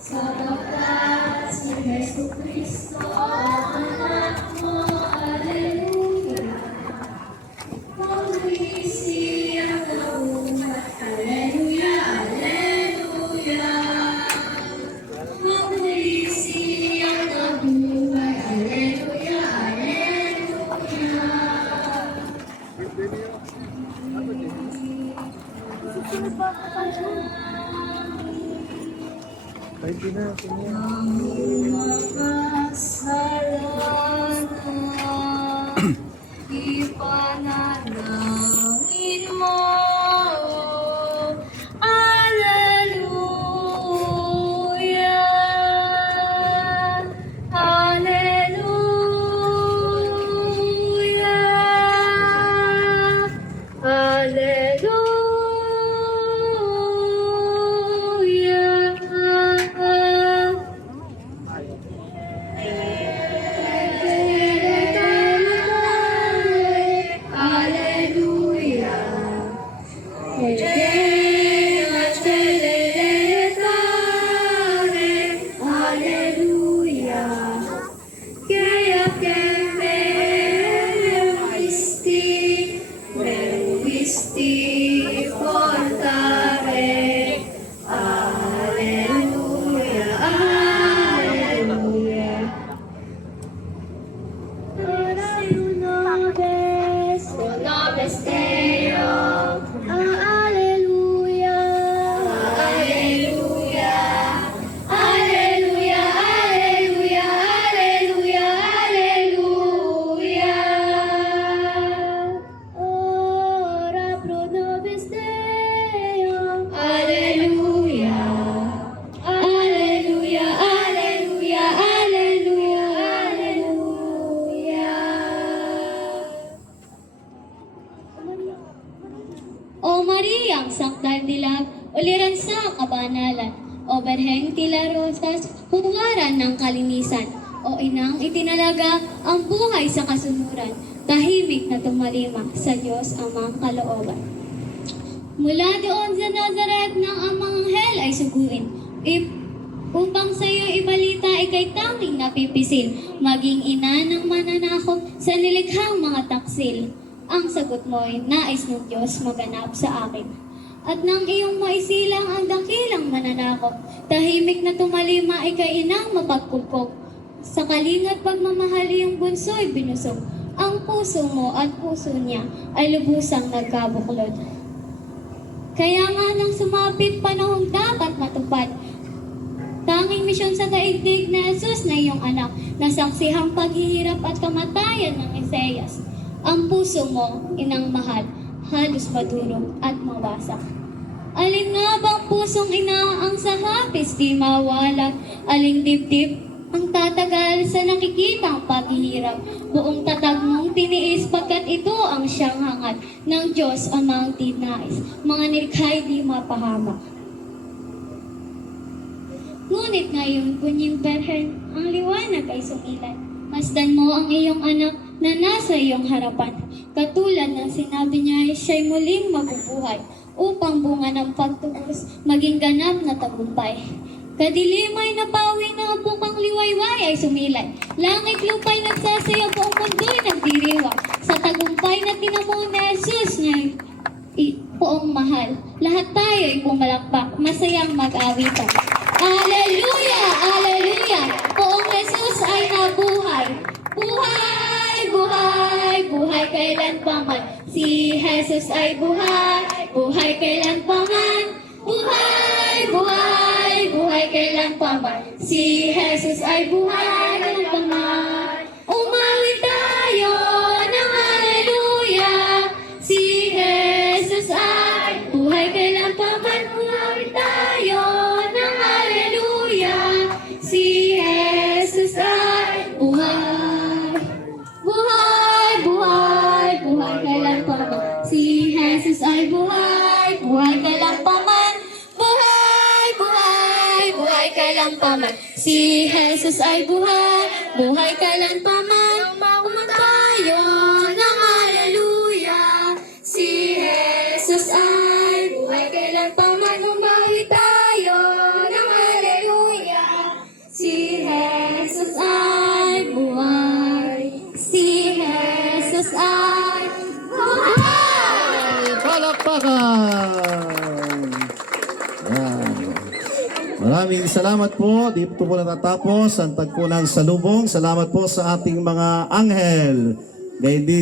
Sa pagkat si Jesu Cristo, anak mo, Alleluia. Pag-isi ang kabuhat, Alleluia, Alleluia. Pag-isi ang kabuhat, Alleluia, Alleluia. Ang makasalanan, ipanalangin mo. Alleluia, Alleluia, Alleluia. O Maria, ang sakdal dilag, uliran sa kabanalan, o Berheng tila rosas, huwaran ng kalinisan, o inang itinalaga ang buhay sa kasunuran, tahimik na tumalima sa Diyos amang kalooban. Mula doon sa Nazaret ng amang anghel ay suguin, upang sa iyo ibalita ikay tanging napipisil, maging ina ng mananakop sa nilikhang mga taksil. Ang sagot mo'y nais ng Diyos maganap sa akin. At nang iyong maisilang ang dakilang mananakop, tahimik na tumalima ikay inang mapagkulkok. Sa kalingat pagmamahal iyong bunso'y binusog, ang puso mo at puso niya ay lubusang nagkabuklod. Kaya nga nang sumapit panahong dapat matupad, tanging misyon sa daigdig na Jesus na iyong anak, nasaksihang paghihirap at kamatayan ng Isaias. Ang puso mo, inang mahal, halos madurog at mawasak. Alin nga bang pusong ina ang sa hapis di mawalat? Aling dibdib ang tatagal sa nakikitang paghihirap? Buong tatag mong tiniis pagkat ito ang siyang hangad ng Diyos amang tinais, mga nilikhay di mapahamak. Ngunit ngayon, kunying Berhen, ang liwanag ay sumilat. Masdan mo ang iyong anak na nasa iyong harapan. Katulad ng sinabi niya, siya'y muling mabubuhay upang bunga ng pagtubos maging ganap na tagumpay. Kadilimay na pawi na bukang liwayway ay sumilay. Langit lupa'y nagsasaya, buong mundo'y nagdiriwa. Sa tagumpay na tinamo na Jesus niya, poong mahal, lahat tayo'y pumalakpak, masayang mag-awitan. Alleluia! Alleluia! Poong Jesus ay nabuhay. Buhay! Buhay! Buhay kailan pa man. Si Jesus ay buhay. Buhay kailan pa man. Buhay! Buhay! Buhay kailan pa man. Si Jesus ay buhay kailan pa man. Umawi tayo ng Alleluia. Si Jesus ay buhay kailan pa man. Umawi tayo ng Alleluia. Si Jesus ay buhay. Buhay, buhay, buhay kailan pa man. Si Jesus ay buhay. Buhay kailan pa man. Buhay! walang paman. Si Jesus ay buhay, buhay kailanpaman. Umang tayo ng haleluya. Si Jesus ay buhay kailanpaman. Umawi tayo ng haleluya. Si Jesus ay buhay. Si Jesus ay buhay. Palakpakan! Yan. Maraming salamat po. Dito po natatapos ang tagpo ng salubong. Salamat po sa ating mga anghel. Gayon din